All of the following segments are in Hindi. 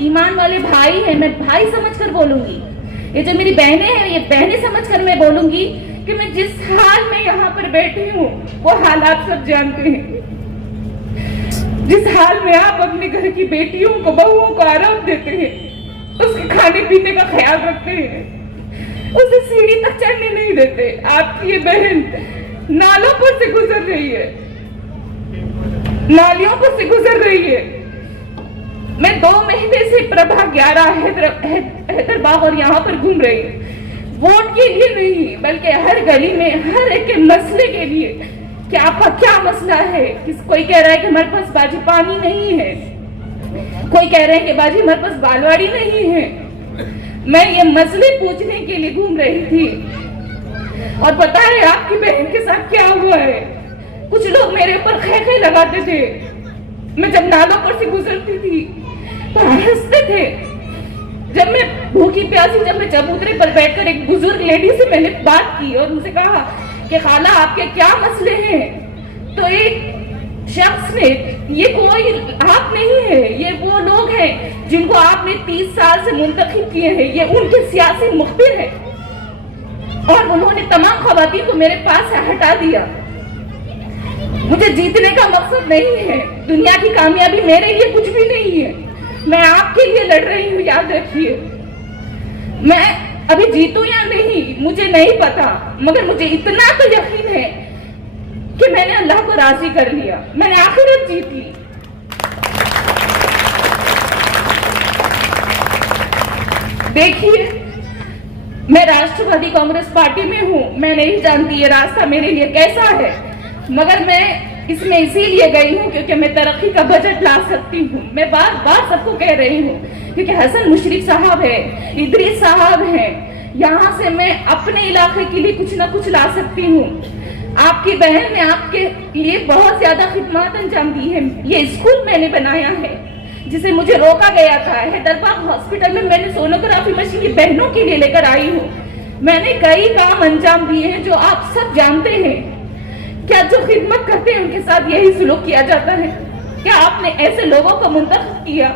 ईमान वाले भाई हैं, मैं भाई समझकर बोलूंगी। ये जो मेरी बहनें हैं, ये बहनें समझकर मैं बोलूंगी कि मैं जिस हाल में यहाँ पर बैठी हूँ वो हालात सब जानते हैं। जिस हाल में आप अपने घर की बेटियों को, बहुओं को आराम देते हैं, उसके खाने पीने का ख्याल रखते हैं, उसे सीढ़ी तक चढ़ने नहीं देते। आपकी ये बहन नालों पर से गुजर रही है, नालियों पर से गुजर रही है। मैं 2 महीने से प्रभा 11 हैदराबाद और यहाँ पर घूम रही हूँ, वोट के लिए नहीं बल्कि हर गली में हर एक के मसले के लिए। क्या आपका क्या मसला है? कोई कह रहा है कि हमारे पास बाजी पानी नहीं है, कोई कह रहे हैं कि बाजी हमारे पास बालवाड़ी नहीं है। मैं ये मसले पूछने के लिए घूम रही थी। और पता है आपकी बहन के साथ क्या हुआ है? कुछ लोग मेरे ऊपर खे लगाते थे। मैं जब नालों पर से गुजरती थी तो हंसते थे। जब मैं भूखी प्यासी, जब मैं चबूतरे पर बैठकर एक बुजुर्ग लेडी से मैंने बात की और उनसे कहा कि खाला आपके क्या मसले हैं, तो एक शख्स ने, ये कोई आप नहीं है, ये वो लोग हैं जिनको आपने 30 साल से मुंतखब किए हैं, ये उनके सियासी मुखबिर हैं। और उन्होंने तमाम खवातीन को मेरे पास से हटा दिया। मुझे जीतने का मकसद नहीं है, दुनिया की कामयाबी मेरे लिए कुछ भी नहीं है, मैं आपके लिए लड़ रही हूँ। याद रखिए, मैं अभी जीतूं या नहीं मुझे नहीं पता, मगर मुझे इतना तो यकीन है कि मैंने अल्लाह को राजी कर लिया, मैंने आखिरत जीत ली। देखिए, मैं राष्ट्रवादी कांग्रेस पार्टी में हूँ, मैं नहीं जानती ये रास्ता मेरे लिए कैसा है, मगर मैं इसमें इसीलिए गई हूँ क्योंकि मैं तरक्की का बजट ला सकती हूँ। मैं बार बार सबको कह रही हूँ क्योंकि हसन मुशर्रफ साहब है, इदरीस साहब हैं, यहाँ से मैं अपने इलाके के लिए कुछ ना कुछ ला सकती हूँ। आपकी बहन ने आपके लिए बहुत ज्यादा खिदमत अंजाम दी है। ये स्कूल मैंने बनाया है जिसे मुझे रोका गया था। हैदराबाद हॉस्पिटल में मैंने सोनोग्राफी मशीन की बहनों के लिए लेकर आई हूँ। मैंने कई काम अंजाम दिए हैं जो आप सब जानते हैं। क्या जो खिदमत करते हैं उनके साथ यही सुलूक किया जाता है? क्या आपने ऐसे लोगों को मुंतखब किया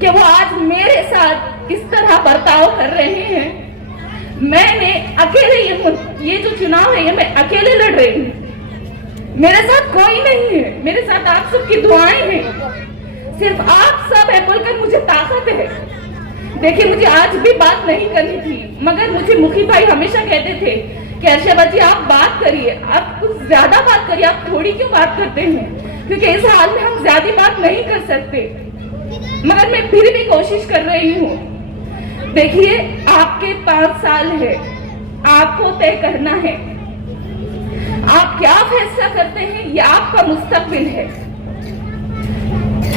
कि वो आज मेरे साथ इस तरह बर्ताव कर रहे हैं? मैंने अकेले ये जो चुनाव है ये मैं अकेले लड़ रही हूँ, मेरे साथ कोई नहीं है, मेरे साथ आप सबकी दुआएं हैं, सिर्फ आप सब है बोलकर मुझे ताकत है। देखिए, मुझे आज भी बात नहीं करनी थी, मगर मुझे मुखी भाई हमेशा कहते थे कि अर्शा जी आप बात करिए, आप कुछ ज्यादा बात करिए, आप थोड़ी क्यों बात करते हैं, क्योंकि इस हाल में हम ज्यादा बात नहीं कर सकते। मगर मैं फिर भी कोशिश कर रही हूँ। देखिए, आपके 5 साल है, आपको तय करना है आप क्या फैसला करते हैं, ये आपका मुस्तकबिल है।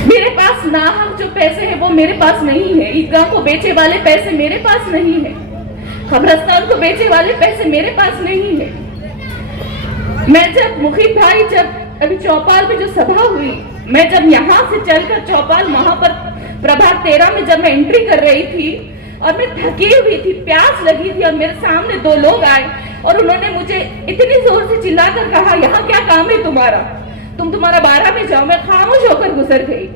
मेरे पास नाहक जो पैसे हैं वो मेरे पास नहीं है, ईदगाह को बेचे वाले पैसे मेरे पास नहीं है, कब्रिस्तान को बेचे वाले पैसे मेरे पास नहीं है। मैं जब मुखी भाई, जब अभी चौपाल में जो सभा हुई, मैं जब यहाँ से चलकर चौपाल वहां पर प्रभात 13 में जब मैं एंट्री कर रही थी और मैं थकी हुई थी, प्यास लगी थी, और मेरे सामने 2 लोग आए और उन्होंने मुझे इतनी जोर से चिल्लाकर कहा, यहाँ क्या काम है तुम्हारा, तुम्हारा 12 में जाओ। मैं खामोश होकर गुजर गई।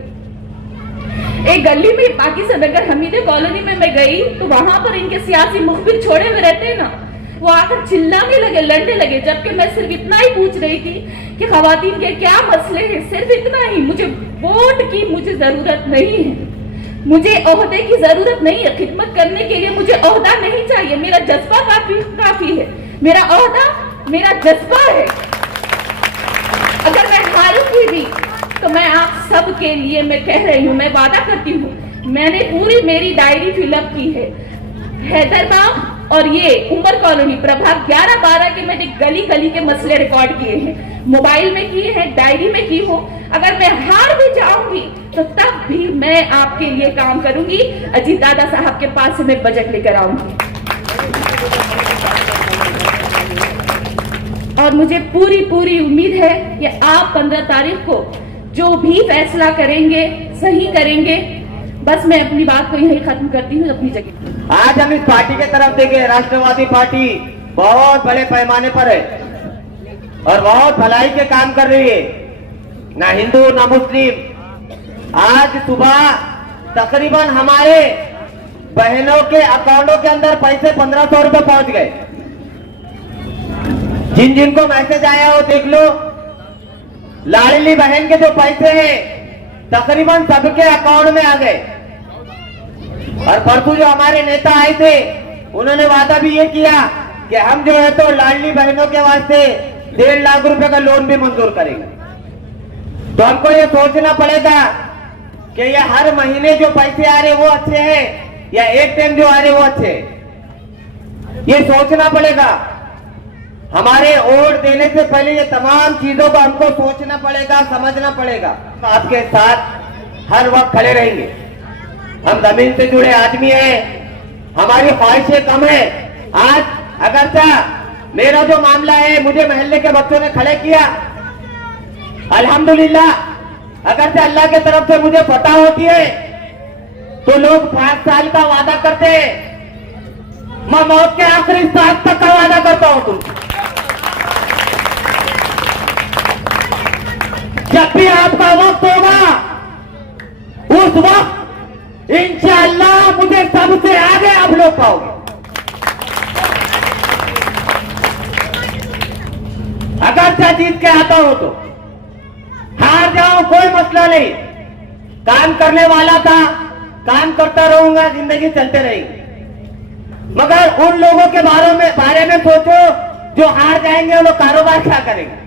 एक गली में पाकिस्तान नगर हमीदे कॉलोनी में मैं गई तो वहां पर इनके सियासी मुखबिर छोड़े हुए रहते हैं ना, वो आकर चिल्लाने लगे, लड़ने लगे, जबकि मैं सिर्फ इतना ही पूछ रही थी कि खवातीन के क्या मसले हैं, सिर्फ इतना ही। मुझे वोट की मुझे जरूरत नहीं है, मुझे ओहदे की जरूरत नहीं है, खिदमत करने के लिए मुझे ओहदा नहीं चाहिए, मेरा जज्बा काफी है, मेरा ओहदा मेरा जज्बा है। अगर मैं हारूंगी भी तो मैं आप सब के लिए मैं कह रही हूँ, मैं वादा करती हूँ, मैंने पूरी मेरी डायरी फिलअप की है। हैदराबाद और ये उमर कॉलोनी प्रभाग 11-12 के मैंने गली गली के मसले रिकॉर्ड किए हैं, मोबाइल में किए हैं, डायरी में की हूँ। अगर मैं हार भी जाऊंगी तो तब भी मैं आपके लिए काम करूंगी। अजीत दादा साहब के पास से मैं बजट लेकर आऊंगी और मुझे पूरी उम्मीद है कि आप 15 तारीख को जो भी फैसला करेंगे सही करेंगे। बस मैं अपनी बात को यही खत्म करती हूँ अपनी जगह। आज हम इस पार्टी के तरफ देखें, राष्ट्रवादी पार्टी बहुत बड़े पैमाने पर है और बहुत भलाई के काम कर रही है, ना हिंदू ना मुस्लिम। आज सुबह तकरीबन हमारे बहनों के अकाउंटों के अंदर पैसे 1500 रुपए पहुंच गए। जिन जिनको मैसेज आया वो देख लो। लाडली बहन के जो पैसे हैं तकरीबन सबके अकाउंट में आ गए। और परसों जो हमारे नेता आए थे उन्होंने वादा भी ये किया कि हम जो है तो लाडली बहनों के वास्ते 1.5 लाख रुपए का लोन भी मंजूर करेंगे। तो हमको ये सोचना पड़ेगा कि ये हर महीने जो पैसे आ रहे वो अच्छे हैं या एक टाइम जो आ रहे वो अच्छे हैं, ये सोचना पड़ेगा। हमारे वोट देने से पहले ये तमाम चीजों को हमको सोचना पड़ेगा, समझना पड़ेगा। आपके साथ हर वक्त खड़े रहेंगे। हम जमीन से जुड़े आदमी हैं, हमारी ख्वाहिशें कम है। आज अगरचा मेरा जो मामला है मुझे मोहल्ले के बच्चों ने खड़े किया, अल्हम्दुलिल्लाह। अगरचे अल्लाह के तरफ से मुझे पता होती है तो लोग 5 साल का वादा करते हैं, मैं मौत के आखिरी सांस तक का वादा करता हूं तुमसे। जब भी आपका वक्त होगा उस वक्त इंशाअल्लाह मुझे सबसे आगे आप लोग पाओगे। अगर मैं जीत के आता हूं तो हार जाऊं कोई मसला नहीं, काम करने वाला था, काम करता रहूंगा, जिंदगी चलते रहेगी। मगर उन लोगों के बारे में सोचो जो हार जाएंगे, वो कारोबार क्या करेंगे।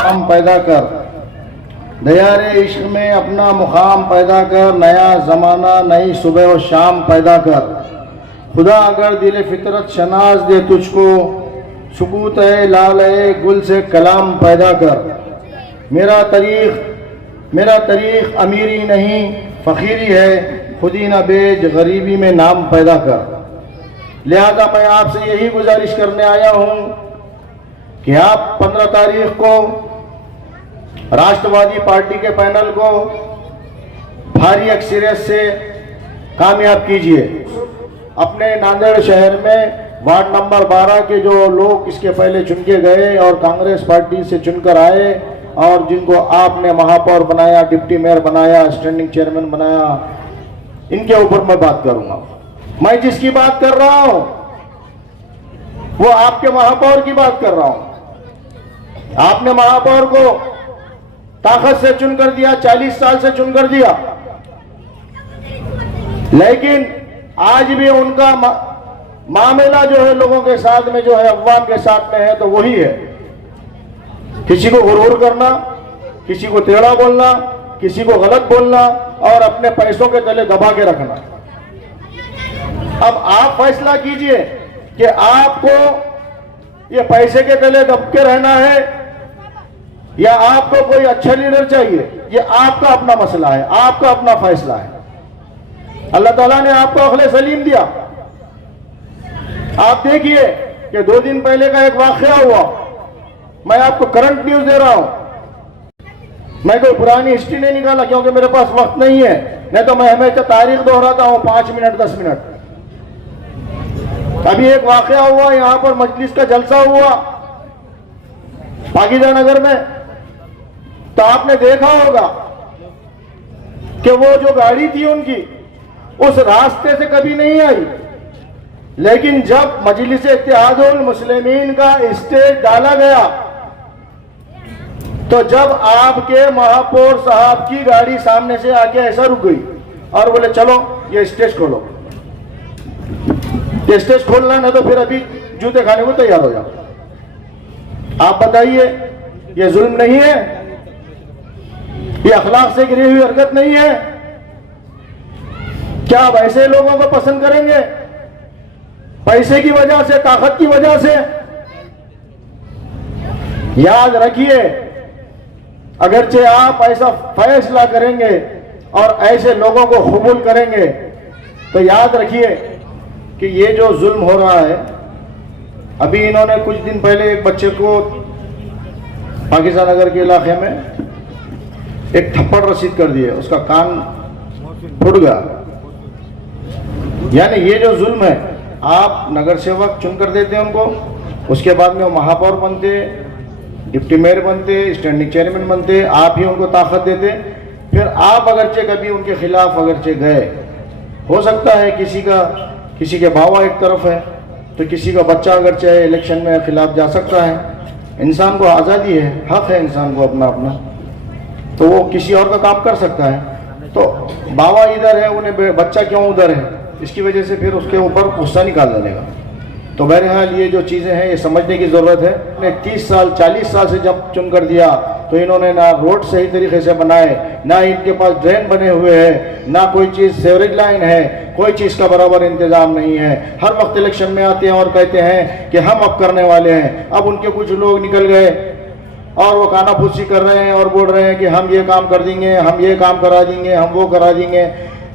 हम पैदा कर दयारे इश्क में अपना मुकाम पैदा कर, नया जमाना नई सुबह व शाम पैदा कर। खुदा अगर दिल फितरत शनाज दे तुझको, सुकूत है लाल है गुल से कलाम पैदा कर। मेरा तरीक़ अमीरी नहीं फ़कीरी है, खुदी न बेज गरीबी में नाम पैदा कर। लिहाजा मैं आपसे यही गुजारिश करने आया हूँ कि आप 15 तारीख को राष्ट्रवादी पार्टी के पैनल को भारी अक्सरियत से कामयाब कीजिए। अपने नांदेड़ शहर में वार्ड नंबर 12 के जो लोग इसके पहले चुन के गए और कांग्रेस पार्टी से चुनकर आए और जिनको आपने महापौर बनाया, डिप्टी मेयर बनाया, स्टैंडिंग चेयरमैन बनाया, इनके ऊपर मैं बात करूंगा। मैं जिसकी बात कर रहा हूं वो आपके महापौर की बात कर रहा हूं। आपने महापौर को ताकत से चुनकर दिया, 40 साल से चुनकर दिया, लेकिन आज भी उनका मामला जो है लोगों के साथ में जो है अवाम के साथ में है तो वही है, किसी को गुरूर करना, किसी को टेढ़ा बोलना, किसी को गलत बोलना और अपने पैसों के तले दबा के रखना। अब आप फैसला कीजिए कि आपको ये पैसे के तले दब के रहना है या आपको कोई अच्छा लीडर चाहिए। ये आपका अपना मसला है, आपका अपना फैसला है। अल्लाह ताला ने आपको अक्ल सलीम दिया। आप देखिए कि 2 दिन पहले का एक वाकया हुआ, मैं आपको करंट न्यूज दे रहा हूं। मैं कोई पुरानी हिस्ट्री नहीं निकाला क्योंकि मेरे पास वक्त नहीं है, नहीं तो मैं हमेशा तारीख दोहराता हूं 5 मिनट 10 मिनट। अभी एक वाकया हुआ, यहां पर मजलिस का जलसा हुआ पाकीजा नगर में, तो आपने देखा होगा कि वो जो गाड़ी थी उनकी उस रास्ते से कभी नहीं आई, लेकिन जब मजलिस इत्तेहादुल मुस्लिमीन का स्टेज डाला गया तो जब आपके महापौर साहब की गाड़ी सामने से आके ऐसा रुक गई और बोले चलो ये स्टेज खोलो। ये स्टेज खोलना ना तो फिर अभी जूते खाने को तैयार हो जाओ। आप बताइए ये जुल्म नहीं है? ये अखलाक से गिरी हुई हरकत नहीं है? क्या आप ऐसे लोगों को पसंद करेंगे? पैसे की वजह से, ताकत की वजह से? याद रखिए, अगरचे आप ऐसा फैसला करेंगे और ऐसे लोगों को कबूल करेंगे तो याद रखिए कि ये जो जुल्म हो रहा है, अभी इन्होंने कुछ दिन पहले एक बच्चे को पाकिजा नगर के इलाके में एक थप्पड़ रसीद कर दिए, उसका कान फूट गया। यानी ये जो जुल्म है, आप नगर सेवक चुन कर देते हैं उनको, उसके बाद में वो महापौर बनते, डिप्टी मेयर बनते, स्टैंडिंग चेयरमैन बनते, आप ही उनको ताकत देते। फिर आप अगरचे कभी उनके खिलाफ अगरचे गए, हो सकता है किसी के बाबा एक तरफ है तो किसी का बच्चा अगर चाहे इलेक्शन में खिलाफ जा सकता है। इंसान को आज़ादी है, हक है इंसान को अपना अपना, तो वो किसी और का काम कर सकता है। तो बाबा इधर है, उन्हें बच्चा क्यों उधर है, इसकी वजह से फिर उसके ऊपर गुस्सा निकाल देने का। तो बहरहाल ये जो चीज़ें हैं ये समझने की ज़रूरत है। ने 30 साल 40 साल से जब चुन कर दिया तो इन्होंने ना रोड सही तरीके से बनाए, ना इनके पास ड्रेन बने हुए हैं, ना कोई चीज़ सेवरेज लाइन है, कोई चीज़ का बराबर इंतजाम नहीं है। हर वक्त इलेक्शन में आते हैं और कहते हैं कि हम अब करने वाले हैं। अब उनके कुछ लोग निकल गए और वो कानाफूसी कर रहे हैं और बोल रहे हैं कि हम ये काम कर देंगे, हम ये काम करा देंगे, हम वो करा देंगे।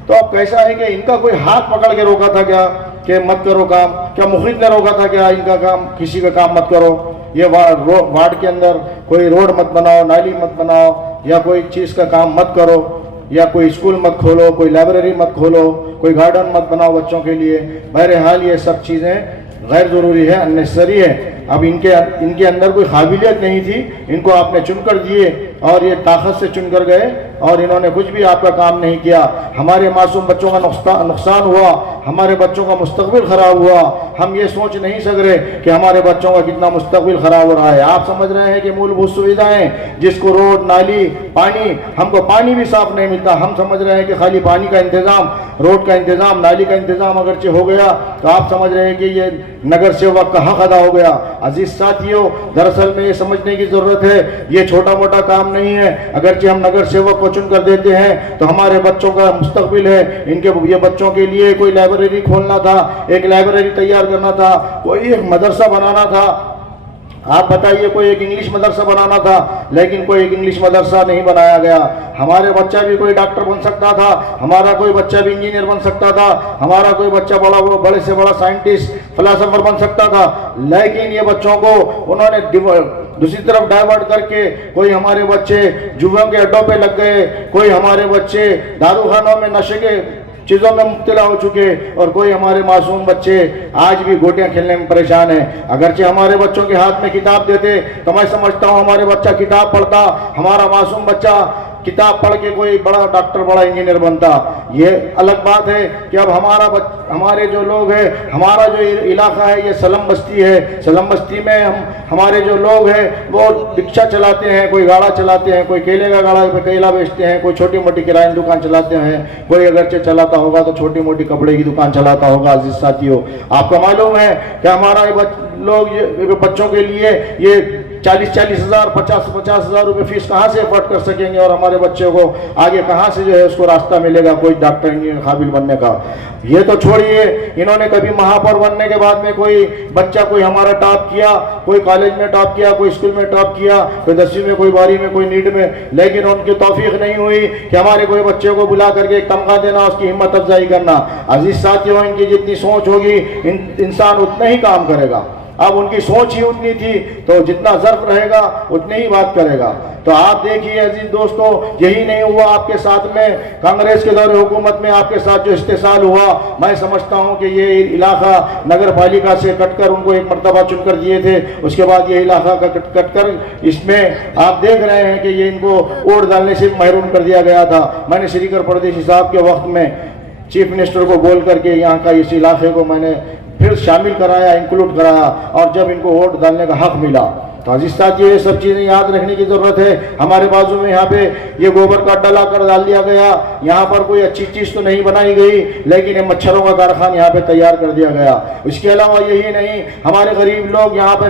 तो अब कैसा है कि इनका कोई हाथ पकड़ के रोका था क्या कि मत करो काम? क्या मुखिद ने रोका था क्या इनका काम, किसी का काम मत करो? ये वार्ड के अंदर कोई रोड मत बनाओ, नाली मत बनाओ, या कोई चीज़ का काम मत करो, या कोई स्कूल मत खोलो, कोई लाइब्रेरी मत खोलो, कोई गार्डन मत बनाओ बच्चों के लिए। बहरहाल ये सब चीज़ें गैर ज़रूरी है, अननेसेसरी है। अब इनके अंदर कोई काबिलियत नहीं थी, इनको आपने चुनकर दिए और ये ताकत से चुनकर गए और इन्होंने कुछ भी आपका काम नहीं किया। हमारे मासूम बच्चों का नुकसान हुआ, हमारे बच्चों का मुस्तकबिल ख़राब हुआ। हम ये सोच नहीं सक रहे कि हमारे बच्चों का कितना मुस्तकबिल ख़राब हो रहा है। आप समझ रहे हैं कि मूलभूत सुविधाएं, जिसको रोड, नाली, पानी, हमको पानी भी साफ नहीं मिलता। हम समझ रहे हैं कि खाली पानी का इंतज़ाम, रोड का इंतज़ाम, नाली का इंतज़ाम अगरचे हो गया तो आप समझ रहे हैं कि ये नगर सेवक का हक अदा हो गया। अजीज साथियों, दरअसल में ये समझने की ज़रूरत है, ये छोटा मोटा काम नहीं है। अगरचे हम नगर सेवक को चुन कर देते हैं तो हमारे बच्चों का मुस्तकबिल है, ये बच्चों के लिए कोई लाइब्रेरी खोलना था, एक लाइब्रेरी तैयार करना था, कोई एक मदरसा बनाना था। आप बताइए, कोई एक इंग्लिश मदरसा बनाना था, लेकिन कोई एक इंग्लिश मदरसा नहीं बनाया गया। हमारे बच्चा भी कोई डॉक्टर बन सकता था, हमारा कोई बच्चा भी इंजीनियर बन सकता था, हमारा कोई बच्चा बड़े से बड़ा साइंटिस्ट, फिलोसोफर बन सकता था, लेकिन ये बच्चों को उन्होंने दूसरी तरफ डाइवर्ट करके कोई हमारे बच्चे जुआ के अड्डों पे लग गए, कोई हमारे बच्चे दारूखानों में नशे के चीज़ों में मुब्तला हो चुके, और कोई हमारे मासूम बच्चे आज भी गोटियां खेलने में परेशान है। अगरचे हमारे बच्चों के हाथ में किताब देते तो मैं समझता हूँ हमारे बच्चा किताब पढ़ता, हमारा मासूम बच्चा किताब पढ़ के कोई बड़ा डॉक्टर, बड़ा इंजीनियर बनता। ये अलग बात है कि अब हमारे जो लोग हैं, हमारा जो इलाका है ये सलम बस्ती है। सलम बस्ती में हमारे जो लोग हैं वो रिक्शा चलाते हैं, कोई गाड़ा चलाते हैं, कोई केले का गाड़ा पे केला बेचते हैं, कोई छोटी मोटी किराए दुकान चलाते हैं, कोई अगरचे चलाता होगा तो छोटी मोटी कपड़े की दुकान चलाता होगा। अजीज साथियों, आपको मालूम है कि हमारा लोग बच्चों के लिए ये 40-40 हज़ार, 50-50 हज़ार रुपये फीस कहाँ से अफोर्ड कर सकेंगे, और हमारे बच्चे को आगे कहाँ से जो है उसको रास्ता मिलेगा कोई डॉक्टर इंजीनियर काबिल बनने का। ये तो छोड़िए, इन्होंने कभी महापौर बनने के बाद में कोई बच्चा कोई हमारा टॉप किया, कोई कॉलेज में टॉप किया, कोई स्कूल में टॉप किया, कोई 10वीं में, कोई 12वीं में, कोई नीट में, लेकिन उनकी तौफीक नहीं हुई कि हमारे कोई बच्चे को बुला करके एक तमगा देना, उसकी हिम्मत अफजाई करना। अजीज साथियों, इनकी जितनी सोच होगी इंसान उतना ही काम करेगा। अब उनकी सोच ही उतनी थी तो जितना ज़र्फ रहेगा उतनी ही बात करेगा। तो आप देखिए अजीज दोस्तों, यही नहीं हुआ आपके साथ में, कांग्रेस के दौरे हुकूमत में आपके साथ जो इस्तेसाल हुआ, मैं समझता हूं कि ये इलाका नगर पालिका से कटकर उनको एक मरतबा चुनकर दिए थे, उसके बाद ये इलाका का कटकर इसमें आप देख रहे हैं कि ये इनको वोट डालने से महरूम कर दिया गया था। मैंने श्रीकर परदेशी साहब के वक्त में चीफ मिनिस्टर को बोल करके यहाँ का इस इलाके को मैंने फिर शामिल कराया, इंक्लूड कराया, और जब इनको वोट डालने का हक मिला तो अजीज साथियों, ये सब चीज़ें याद रखने की ज़रूरत है। हमारे बाजू में यहाँ पे ये गोबर का डला कर डाल दिया गया, यहाँ पर कोई अच्छी चीज़ तो नहीं बनाई गई, लेकिन ये मच्छरों का कारखाना यहाँ पे तैयार कर दिया गया। इसके अलावा यही नहीं, हमारे गरीब लोग यहाँ पे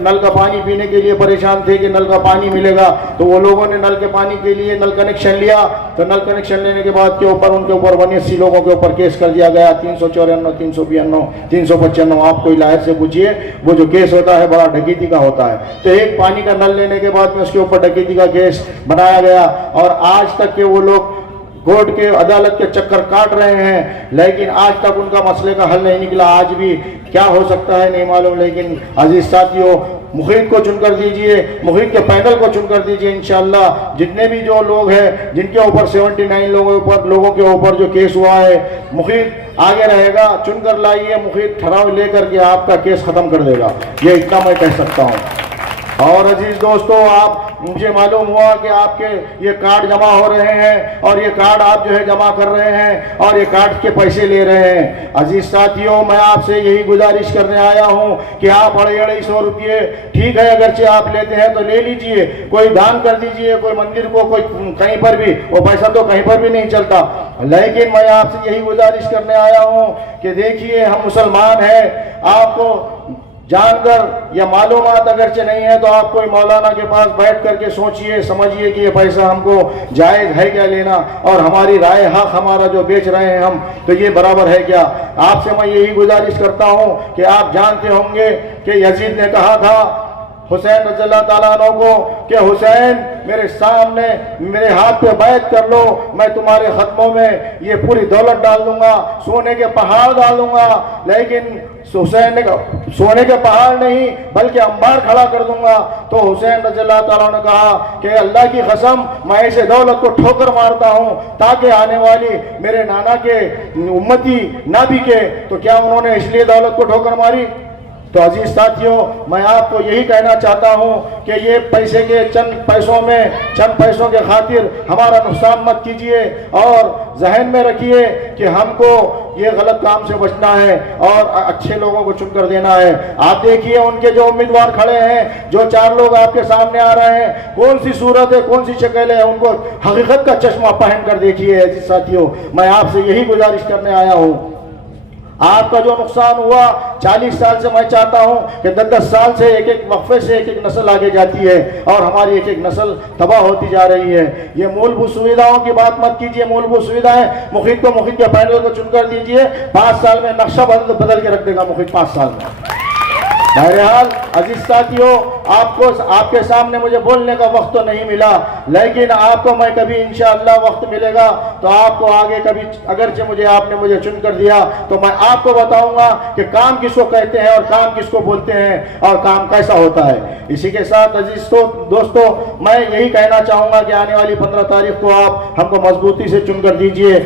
नल का पानी पीने के लिए परेशान थे कि नल का पानी मिलेगा, तो वो लोगों ने नल के पानी के लिए नल कनेक्शन लिया, तो नल कनेक्शन लेने के बाद के ऊपर उनके ऊपर 89 लोगों के ऊपर केस कर दिया गया, 354, 392, 395। आप कोई लायर से पूछिए, वो जो केस होता है बड़ा डकैती का होता है। तो एक पानी का नल लेने के बाद में उसके ऊपर डकैती का केस बनाया गया, और आज तक के वो लोग कोर्ट के अदालत के चक्कर काट रहे हैं, लेकिन आज तक उनका मसले का हल नहीं निकला। आज भी क्या हो सकता है नहीं मालूम, लेकिन अजीज साथियों, मुखीद को चुनकर दीजिए, मुखीद के पैनल को चुनकर दीजिए। इंशाअल्लाह जितने भी जो लोग हैं जिनके ऊपर 79 लोगों के ऊपर जो केस हुआ है, मुखीद आगे रहेगा, चुनकर लाइए, मुखीद ठहराव लेकर के आपका केस खत्म कर देगा, ये इतना मैं कह सकता हूँ। और अजीज दोस्तों, आप मुझे मालूम हुआ कि आपके ये कार्ड जमा हो रहे हैं और ये कार्ड आप जो है जमा कर रहे हैं और ये कार्ड के पैसे ले रहे हैं। अजीज साथियों, मैं आपसे यही गुजारिश करने आया हूं कि आप 250 रुपये ठीक है, अगरचे आप लेते हैं तो ले लीजिए, कोई दान कर दीजिए, कोई मंदिर को, कोई कहीं पर भी, वो पैसा तो कहीं पर भी नहीं चलता। लेकिन मैं आपसे यही गुजारिश करने आया हूं कि देखिए, हम मुसलमान हैं, आपको जानकर या मालूमात अगरचे नहीं है तो आप कोई मौलाना के पास बैठ करके सोचिए, समझिए कि ये पैसा हमको जायज़ है क्या लेना, और हमारी राय हक हमारा जो बेच रहे हैं हम, तो ये बराबर है क्या। आपसे मैं यही गुजारिश करता हूं कि आप जानते होंगे कि यजीद ने कहा था हुसैन रज़ियल्लाहु ताला अन्हु को कि हुसैन, मेरे सामने मेरे हाथ पे बैत कर लो, मैं तुम्हारे खत्मों में ये पूरी दौलत डाल दूंगा, सोने के पहाड़ डाल दूंगा। लेकिन हुसैन ने सोने के पहाड़ नहीं बल्कि अंबार खड़ा कर दूंगा। तो हुसैन रज़ियल्लाहु ताला अन्हु ने कहा कि अल्लाह की कसम, मैं ऐसे दौलत को ठोकर मारता हूं ताकि आने वाली मेरे नाना के उम्मती ना बिके। तो क्या उन्होंने इसलिए दौलत को ठोकर मारी? तो अजीज साथियों, मैं आपको यही कहना चाहता हूं कि ये पैसे के चंद पैसों के खातिर हमारा नुकसान मत कीजिए, और जहन में रखिए कि हमको ये गलत काम से बचना है और अच्छे लोगों को चुनकर देना है। आप देखिए, उनके जो उम्मीदवार खड़े हैं, जो 4 लोग आपके सामने आ रहे हैं, कौन सी सूरत है, कौन सी शक्ल है, उनको हकीकत का चश्मा पहन कर देखिए। अजीज साथियों, मैं आपसे यही गुजारिश करने आया हूँ। आपका जो नुकसान हुआ 40 साल से, मैं चाहता हूं कि 10-10 साल से एक वक्फे से एक नस्ल आगे जाती है और हमारी एक नस्ल तबाह होती जा रही है। ये मूलभूत सुविधाओं की बात मत कीजिए। मूलभूत सुविधाएं, मुखिद के पैनल को चुनकर दीजिए, 5 साल में नक्शा बदल के रख देगा मुखिद, 5 साल में। बहरहाल अजीज साथियों, आपके सामने मुझे बोलने का वक्त तो नहीं मिला, लेकिन आपको मैं कभी इंशाअल्लाह वक्त मिलेगा तो आपको आगे कभी, अगरचे आपने मुझे चुन कर दिया, तो मैं आपको बताऊंगा कि काम किसको कहते हैं और काम किसको बोलते हैं और काम कैसा होता है। इसी के साथ अजीज दोस्तों, मैं यही कहना चाहूंगा कि आने वाली 15 तारीख को आप हमको मजबूती से चुनकर दीजिए।